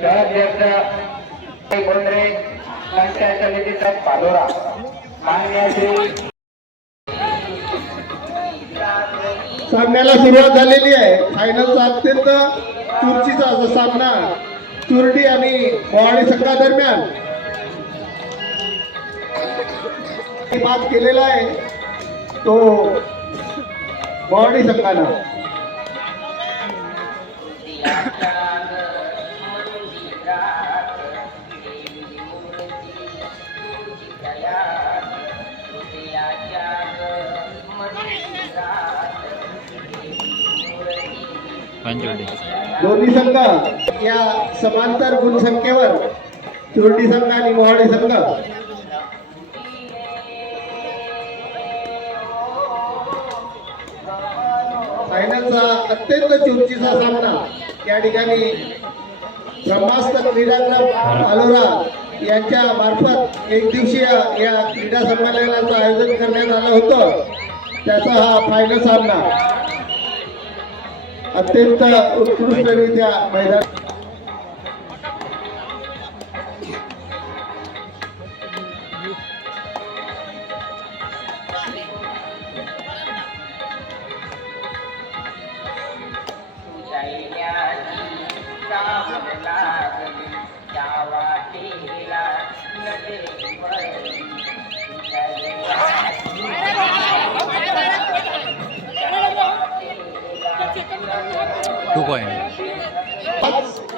शहराध्यक्ष गोंद्रे पंचायत समितीचा पालोरा मान्य श्री सामन्याला सुरुवात झालेली आहे। फायनलचा अत्यंत चुरशीचा असा सामना चुरडी आणि मोहाडी संघादरम्यान बाद केलेला आहे तो मोहाडी संघानं। दोन्ही संघ या समांतर गुणसंख्येवर चुरडी संघ आणि मोहाडी संघ फायनलचा अत्यंत चुरशीचा सामना या ठिकाणी ब्रह्मास्त्र क्रीडांगण पालोरा यांच्या मार्फत एक दिवसीय या क्रीडा संमेलनाचं आयोजन करण्यात आलं होतं। त्याचा हा फायनल सामना अत्यंत उत्कृष्टरित्या मैदान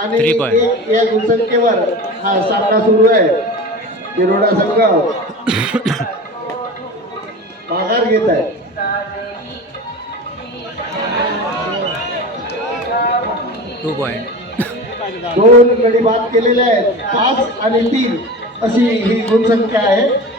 आणि या गुणसंख्येवर हा सामना सुरू आहे। तिरोडा संघ माघार घेत आहे। दोन गडी बाद केलेले आहेत। 5 आणि 3 अशी ही गुणसंख्या आहे।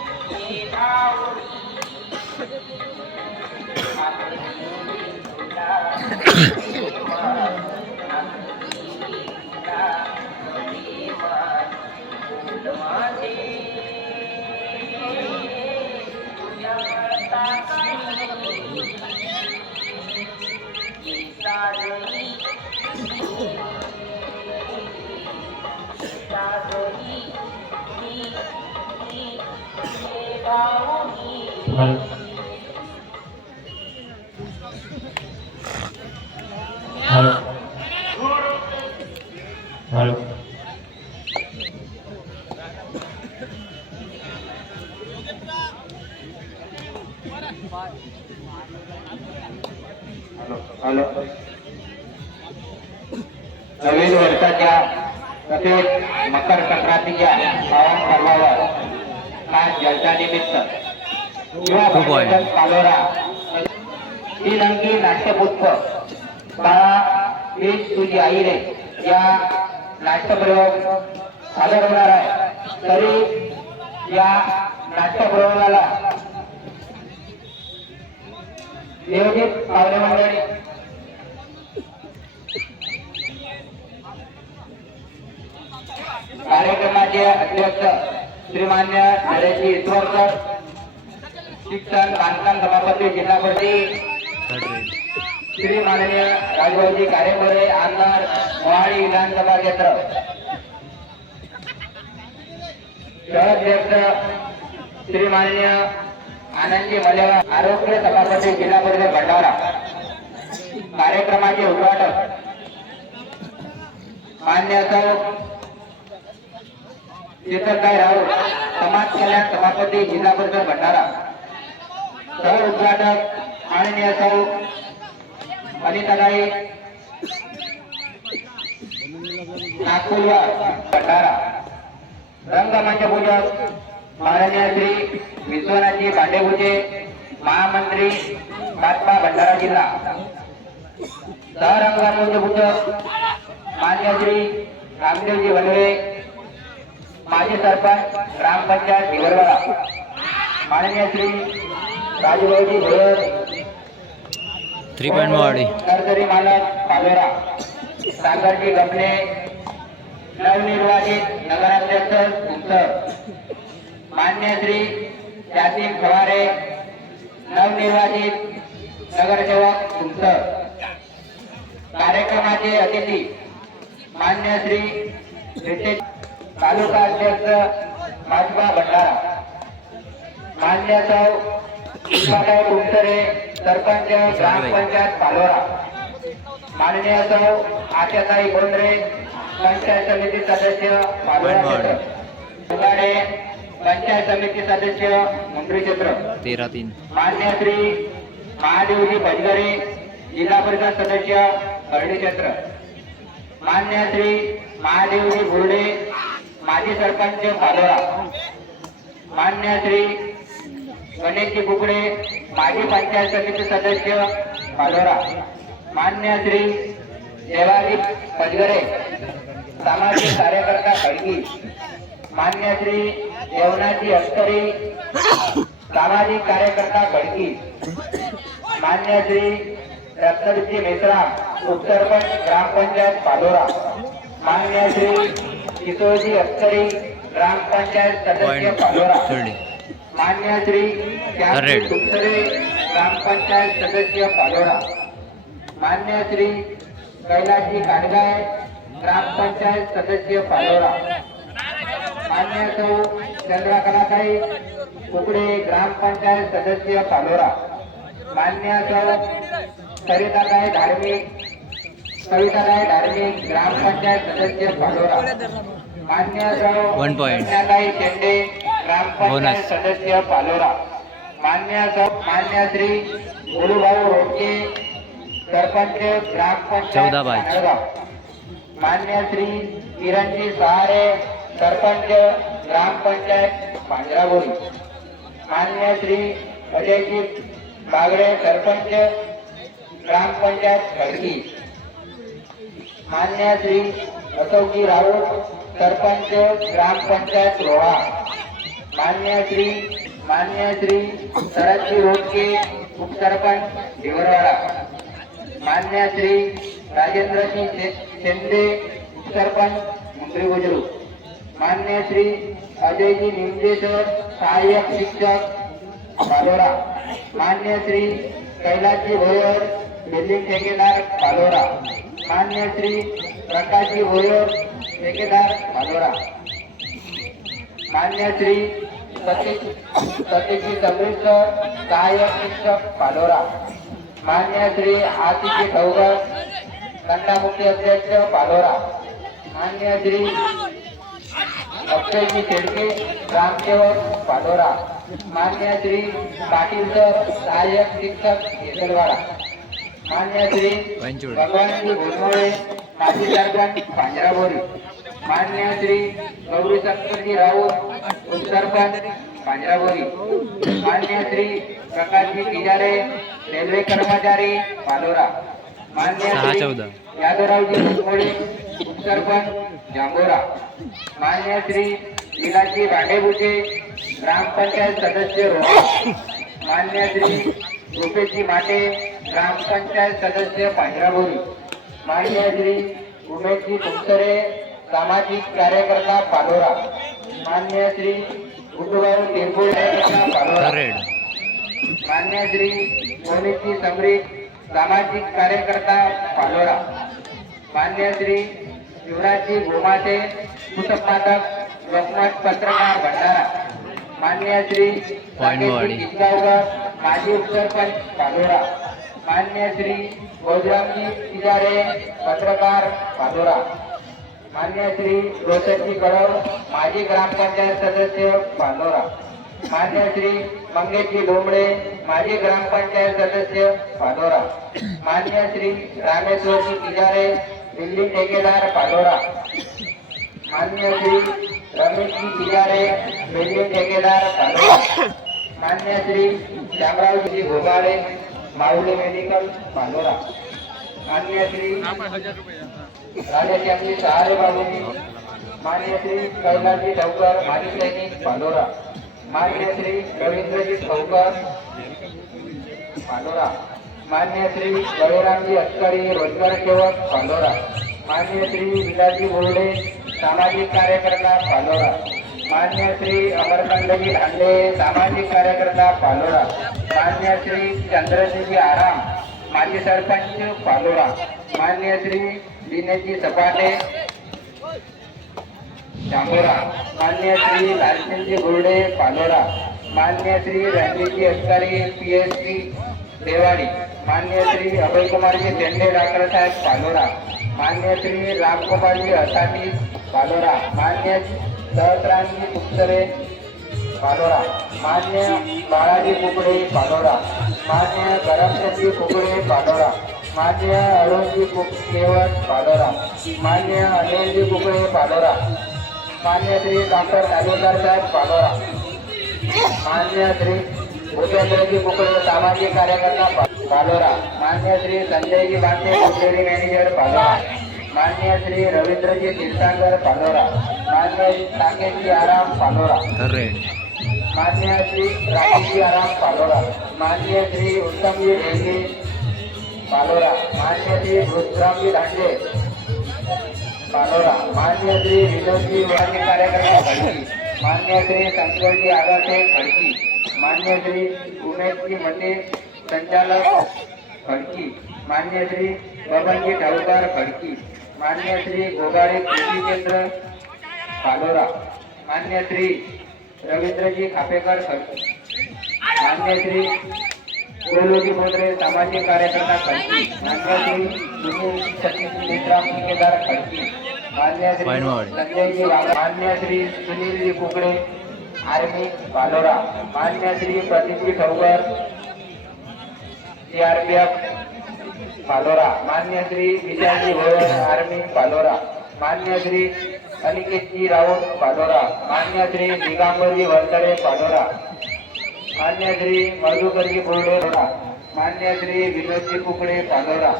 नवीन वर्षाच्या तसेच मकर संक्रांतीच्या पावन पर्वावर खास जलसानिमित्त युवा परिषद पालोरा 3 अंकी नाट्यपुष्प बाळा हीच तुझी आई रे या नाट्यप्रयोग सादर होणार आहे। तरी या नाट्यप्रयोगाला नियोजित पाहुणे मंडळी कार्यक्रमाचे अध्यक्ष श्रीमान्य नरेशजी ईश्वरकर, शिक्षण बांधकाम सभापती जिल्हा परिषद श्री माननीय राजभाऊजी कारेमोरे आमदार मोहाडी विधानसभा क्षेत्र, शहराध्यक्ष श्री माननीय आनंदजी मलेवार आरोग्य सभापती जिल्हा परिषद भंडारा। कार्यक्रमाचे उद्घाटक मान्य सौ शीतलताई राऊत समाज कल्याण सभापती जिल्हा परिषद भंडारा। सह उद्घाटक माननीय सौ अनिताताई नागपूरवा भंडारा। रंगमंच पूजक माननीय श्री विश्वनाथजी भांडेभुजे महामंत्री भाजपा भंडारा जिल्हा। सह रंगमंच पूजक मान्य श्री रामदेवजी वनवे माजी सरपंच ग्रामपंचायत भिवरवाडा। माननीय श्री राजभाऊजी भोयर 3 नर्सरी मालक पालोरा। सागरजी गपने नवनिर्वाचित नगराध्यक्ष तुमसर। मान्य श्री यासिन खवारे नवनिर्वाचित नगरसेवक तुमसर। कार्यक्रमाचे अतिथी मान्य श्री रितेश तालुका अध्यक्ष माधवा भंडारा, मान्य सौ पुष्पाताई कुंटरे सरपंच ग्रामपंचायत पालोरा, माननीय सौ आशाताई गोंद्रे पंचायत समिती सदस्य पालोरा क्षेत्र, उगाडे पंचायत समिती सदस्य मुंबई क्षेत्र 13-3 मान्य श्री महादेवजी भजगरे जिल्हा परिषद सदस्य हरणी क्षेत्र, मान्य श्री महादेवजी बुर्डे माजी सरपंच पालोरा, मान्य श्री गणेशजी कुकडे माजी पंचायत समिती सदस्य पालोरा, मान्य श्री देवाजी भजगरे सामाजिक कार्यकर्ता खडकी, मान्य श्री देवनाथजी अष्टरी सामाजिक कार्यकर्ता खडकी, मान्य श्री रत्नजी मेश्राम उपसरपंच ग्रामपंचायत पालोरा, मान्य श्री किशोरजी अष्टरी ग्रामपंचायत सदस्य पालोरा, मान्य श्री श्यामजी कुंटरे ग्रामपंचायत सदस्य पालोरा, मान्य श्री कैलासजी काटगाय ग्रामपंचायत सदस्य पालोरा, मान्य सौ चंद्रकलाताई कुकडे ग्रामपंचायत सदस्य पालोरा, मान्य सौ सविताताई धार्मिक ग्रामपंचायत सदस्य पालोरा, मान्य सौ 1 point. कन्याताई शेंडे ग्रामपंचायत सदस्य पालोरा, मान्य श्री गुरुभाऊ रोडके सरपंच ग्रामपंचायत 14 नांदगाव, मान्य श्री किरणजी सहारे सरपंच ग्रामपंचायत पांजराबोरी, मान्य श्री अजयजी बागडे सरपंच ग्रामपंचायत खडकी, मान्य श्री अशोकजी राऊत सरपंच ग्रामपंचायत रोहा, मान्य श्री शरदजी रोडके उपसरपंच भिवरवाडा, मान्य श्री राजेंद्रसिंह शेंदे उपसरपंच मुंबई बुजुर्ग, मान्य श्री अजयजी निमजेश्वर सहाय्यक शिक्षक पालोरा, मान्य श्री कैलासजी भोयर बिल्डिंग ठेकेदार पालोरा, मान्य श्री प्रकाशजी भोयर ठेकेदार पालोरा, मान्य श्री सतीशजी समृद्ध सहाय्यक शिक्षक पालोरा, मान्य श्री आतिजी ठवगर गंडामुक्ती अध्यक्ष पालोरा, मान्य श्री अक्षयजी शेडके ग्रामसेवक पालोरा, मान्य श्री पाटील सर सहाय्यक शिक्षक केसरवाडा, मान्य श्री भगवानजी भोसमोळे माजी सरपंच पांजराबोरी, मान्य श्री गौरी शंकरजी राऊत उपसरपंच पांजराबोरी, मान्य श्री प्रकाशजी किजारे रेल्वे कर्मचारी पालोरा, मान्य श्री यादवरावजी भोसमोळे उपसरपंच जांभोरा, मान्य श्री विलासजी भांडेबुचे ग्रामपंचायत सदस्य रोहा, मान्य श्री रुपेशजी माटे ग्रामपंचायत सदस्य पांजराबोरी, मान्य श्री उमेशजी कुंटरे सामाजिक कार्यकर्ता पालोरा, मान्य श्री गुड्डूभाऊ टेंबुळे पालोरा, मान्य श्री मोनितजी समरीत सामाजिक कार्यकर्ता पालोरा, मान्य श्री शिवराजजी गोमाते पुस्तक लोकमत पत्रकार भंडारा, मान्य श्री किसगावकर माजी उपसरपंच पालोरा, मान्य श्री गोजरामजी तिजारे पत्रकार पालोरा, मान्य श्री रोशनजी कळव माजी ग्रामपंचायत सदस्य पालोरा, मान्य श्री मंगेशजी डोंबळे माजी ग्रामपंचायत सदस्य पालोरा, मान्य श्री रामेश्वरजी तिजारे दिल्ली ठेकेदार पालोरा, मान्य श्री रमेशजी तिजारे दिल्ली ठेकेदार पालोरा, मान्य श्री श्यामरावजी घोगाडे माऊली मेडिकल पालोरा, मान्य श्री राजेश्यामजी सहारे बाबूजी, मान्य श्री कैलासजी ढवकर माजी सैनिक पालोरा, मान्य श्री रवींद्रजी ठवकर पालोरा, मान्य श्री बळीरामजी अटकरी रोजगार सेवक पालोरा, मान्य श्री विलासजी बोर्डे सामाजिक कार्यकर्ता पालोरा, मान्य श्री अमरकंदजी धांडे सामाजिक कार्यकर्ता पालोरा, मान्य श्री चंद्रजी आराम माजी सरपंच पालोरा, मान्य श्री दिनेशजी सपाटे जांभोरा, मान्य श्री लालचंदजी गुरडे पालोरा, मान्य श्री रणजीतजी अस्कारी PhD देवाडी, मान्य श्री अभयकुमारजी झेंडे डॉक्टर साहेब पालोरा, मान्य श्री रामकुमारजी असानी पालोरा, मान्य सहस्रांजी कुपसरे पालोरा, मान्य बाळाजी कुकडे पालोरा, मान्य करमचंदजी कुकडे पालोरा, मान्य अरुणजी केवळ पालोरा, मान्य अनिलजी कुकडे पालोरा, मान्य श्री डॉक्टर नागेकर साहेब पालोरा, मान्य श्री भूपेंद्रजी कुकडे सामाजिक कार्यकर्ता पालोरा, मान्य श्री संजयजी बांधे डेअरी मॅनेजर पालोरा, मान्य श्री रवींद्रजी तीर्थांकर पालोरा, मान्य साकेतजी आराम पालोरा, मान्य श्री राजीजी आराम पालोरा, मान्य श्री उत्तमजी ढेंगे पालोरा, मान्य श्री रुद्रामजी धांडे पालोरा, मान्य श्री विनोदजी वाणी कार्यकर्ता खडकी, मान्य श्री शंकरजी आगाटे खडकी, मान्य श्री उमेशजी मते संचालक खडकी, मान्य श्री बबनजी ठाऊकार खडकी, मान्य श्री गोगाडे कृषी केंद्र पालोरा, मान्य श्री रवींद्रजी खापेकर खडकी, मान्य श्री गोलूजी बोंद्रे सामाजिक कार्यकर्ता खडकी, मान्य श्री सुनील सतीश मित्राम ठेकेदार खडकी, मान्य श्री संजयजी मान्य श्री सुनीलजी कुकडे आर्मी पालोरा, मान्य श्री प्रदीपजी ठवकर CRPF पालोरा, मान्य श्री विशालजी भोयर आर्मी पालोरा, मान्य श्री अनिकेतजी राऊत पालोरा, मान्य श्री दिगंबरजी वरतडे पालोरा, मान्य श्री मधुकरजी बोर्डे मान्य श्री विनोदजी कुकडे पालोरा,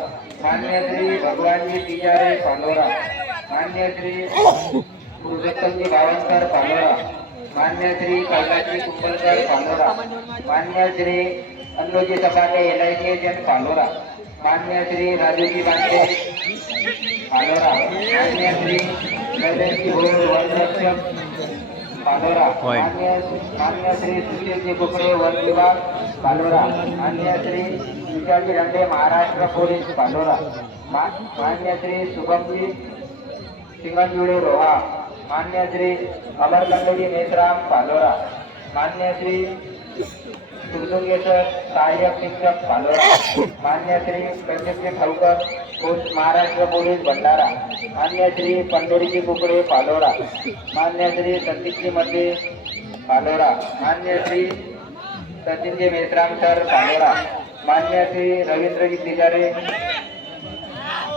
मान्य श्री भगवानजी तिजारे पालोरा, मान्य श्री पुरुषोत्तमजी गावणकर पालोरा, मान्य श्री कैलासजी कुंभलकर पालोरा, मान्य श्री अन्नोजी सपाटे LIC एजंट पालोरा, मान्य श्री राजूजी बांधे पालोरा, मान्य श्री नरेंद्रजी भोयर वनरक्षक पालोरा, मान्य श्री सुशीलजी कुकडे वन विभाग पालोरा, मान्य श्री विशालजी रंडे महाराष्ट्र पोलीस पालोरा, मान्य श्री शुभमजी सिंगनजुडे रोहा, मान्य श्री अमरकंदजी मेसराम पालोरा, मान्य श्री सुरदुंगेश्वर सहाय्यक शिक्षक पालोरा, मान्य श्री प्रदीपजी ठाऊकर पोस्ट महाराष्ट्र पोलीस भंडारा, मान्य श्री पंढरीजी कुकडे पालोरा, मान्य श्री सतीशजी मध्ये पालोरा, मान्य श्री सचिनजी मेसराम सर पालोरा, मान्य श्री रवींद्रजी तिजारे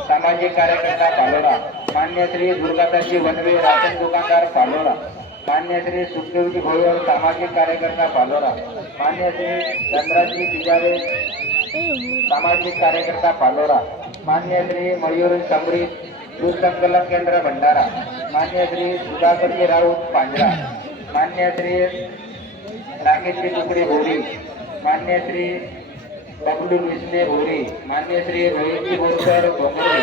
सामाजिक कार्यकर्ता पालोरा, मान्य श्री दुर्गादासजी वनवे राशन दुकानदार पालोरा, मान्य श्री सुखदेवजी भोयर सामाजिक कार्यकर्ता पालोरा, मान्य श्री धनराजजी तिजारे सामाजिक कार्यकर्ता पालोरा, मान्य श्री मयूर समृद्ध दूध संकलन केंद्र भंडारा, मान्य श्री सुधाकरजी राऊत पांजरा, मान्य श्री राकेशजी तुकडे भोरी, मान्य श्री बबलू विष्णे भोरी, मान्य श्री रोहितजी बोरकर भोंगरे,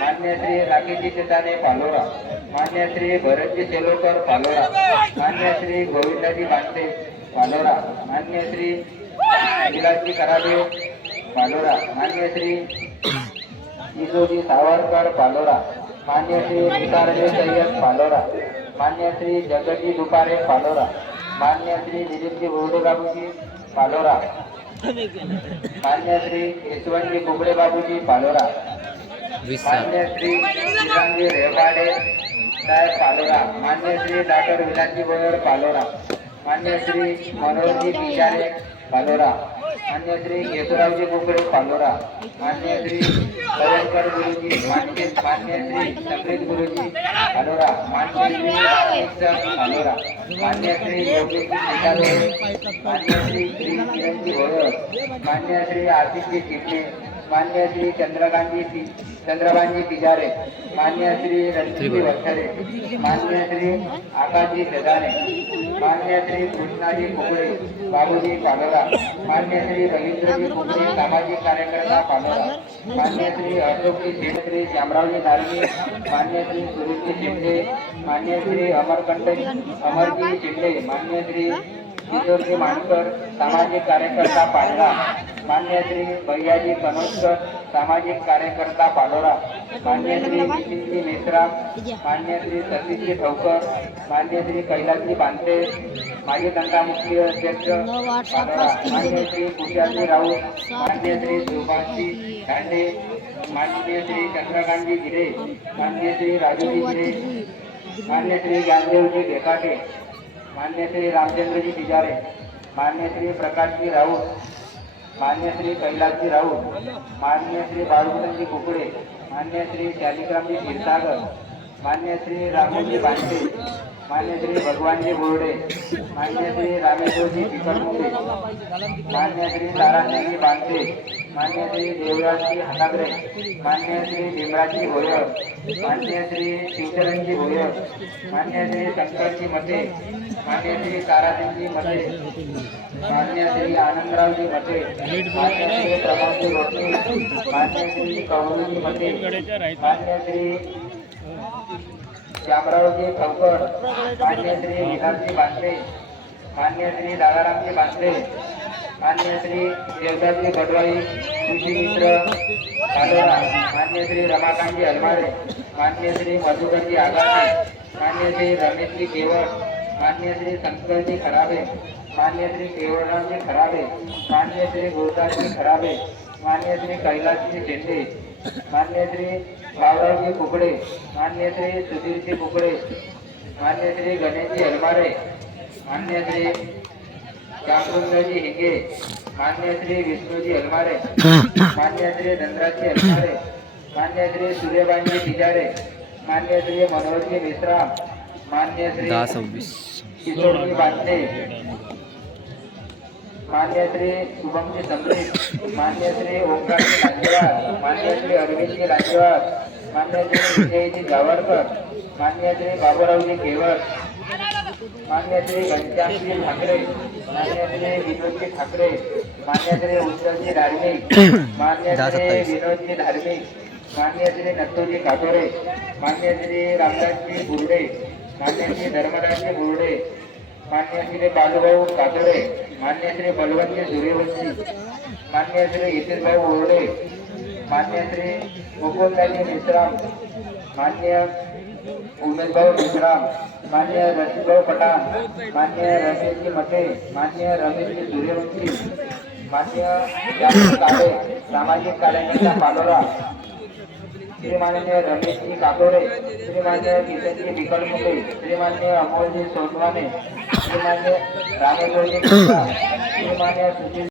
मान्य श्री राकेशजी चेताने पालोरा, मान्य श्री भरतजी सेलोकर पालोरा, मान्य श्री गोविंदाजी बांधे पालोरा, मान्य श्री विलासजी कराडे पालोरा, मान्य श्री इजोजी सावरकर पालोरा, मान्य श्री निसारजी सय्यद पालोरा, मान्य श्री जगतजी दुपारे पालोरा, मान्य श्री दिलीपजी बोर्डे बाबूजी पालोरा, मान्य श्री यशवंतजी कुकडे बाबूजी पालोरा, मान्य श्री श्रीरामजी रेवाडे साहेब पालोरा, मान्य श्री डॉक्टर विलासजी बोयर पालोरा, मान्य श्री मनोहरजी बिचारे पालोरा, मान्य श्री केशवरावजी कुकडे पालोरा, मान्य श्री लवणकर गुरुजी, मान्य श्री समृद्ध गुरुजी पालोरा, मान्य श्री शिक्षक पालोरा, मान्य श्री योगेशजी पिटारे, मान्य श्री किरणजी भोयर, मान्य श्री आशिषजी चिपणे, मान्य श्री चंद्रबांजी तिजारे, मान्य श्री रणजीतजी वरखडे, मान्य श्री आकाशजी शेजाने, मान्य श्री कृष्णाजी कुकडे बाबूजी पालोरा, मान्य श्री रवींद्रजी कुकडे सामाजिक कार्यकर्ता पालोरा, मान्य श्री अशोकजी शेट्टी शामरावजी नारंगी, मान्य श्री सुरेशजी शिंदे, मान्य श्री अमरजी शिंदे, मान्य श्री किशोरजी मानकर सामाजिक कार्यकर्ता पांढरा, मान्य श्री भैयाजी कनोजकर सामाजिक कार्यकर्ता पालोरा, मान्य श्री नितीनजी मेश्राम, मान्य श्री सतीशजी ठवकर, मान्य श्री कैलासजी बांधे, माजी तंटामुक्ती अध्यक्ष पालोरा, मान्य श्री कुशाजी राऊत, मान्य श्री सुभाषजी दांडे, मान्य श्री चंद्रकांतजी गिरे, मान्य श्री राजूजी गिरे, मान्य श्री ज्ञानदेवजी ढेकाटे, मान्य श्री रामचंद्रजी पिजारे, मान्य श्री प्रकाशजी राऊत, मान्य श्री कैलासजी राऊत, मान्य श्री बाळूचंदजी कुकडे, मान्य श्री शालिग्रामजी क्षीरसागर, मान्य श्री रामोजी बांधे, मान्य श्री भगवानजी बोर्डे, मान्य श्री रामेश्वरजी पिकरमुंडे, मान्य श्री तारासिंगजी बांधे, मान्य श्री देवराजजी हातागरे, मान्य श्री भीमराजजी भोयर, मान्य श्री शिवचरणजी भोयर, मान्य श्री शंकरजी मते, मान्य श्री तारासिंगजी मते, मान्य श्री आनंदरावजी मते, मान्य श्री प्रमोदजी रोटे, मान्य श्री कौरूजी मते, मान्य श्री श्यामरावजी ठवकर, मान्य श्री विलासजी बांधे, मान्य श्री दादारामजी बांधे, मान्य श्री देवदासजी गडवाई कृषी मित्र पालोरा, मान्य श्री रमाकांतजी अलमारे, मान्य श्री मधुकरजी आगाटे, मान्य श्री रमेशजी केवळ, मान्य श्री शंकरजी खराबे, मान्य श्री केवळरामजी खराबे, मान्य श्री गुरुदासजी खराबे, मान्य श्री कैलासजी झेंडे, मान्य श्री भावरावजी कुकडे, मान्य श्री सुधीरजी कुकडे, मान्य श्री गणेशजी अलमारे, मान्य श्री श्यामसुंदरजी हिंगे, मान्य श्री विष्णूजी अलमारे, मान्य श्री धनराजजी अलमारे, मान्य श्री सूर्यबाईजी पिजारे, मान्य श्री मनोहरजी मिश्रा, मान्य श्री किशोरजी बांधे, मान्य श्री शुभमजी समृद्ध, मान्य श्री ओंकारजी लांजेवार, मान्य श्री अरविंदजी लांजेवार, मान्य श्री विजयजी जावरकर, मान्य श्री बाबूरावजी केवळ, मान्य श्री घनश्यामजी ठाकरे, मान्य श्री विनोदजी ठाकरे, मान्य श्री उत्तमजी धार्मिक, मान्य श्री विनोदजी धार्मिक, मान्य श्री नत्तूजी काटोरे, मान्य श्री रामदासजी बुर्डे, मान्य श्री धर्मदासजी बुर्डे, मान्य श्री बालूभाऊ कातोरे, मान्य श्री बलवंतजी सूर्यवंशी, मान्य श्री हितेशभाऊ ओरडे, मान्य श्री मुकुंदजी मिश्राम, मान्य उमेशभाऊ मिश्राम, मान्य रशीदभाऊ पठाण, मान्य रमेशजी मते, मान्य रमेशजी सूर्यवंशी, मान्य यादव काळे सामाजिक कार्यकर्ता पालोरा, श्रीमान्य रमेशजी काटोरे, श्रीमान्य किशनजी बिकलमुखे, श्रीमान्य अमोलजी सोनवाने, श्रीमान्य रामेश्वरजी श्रीमान्य सुशील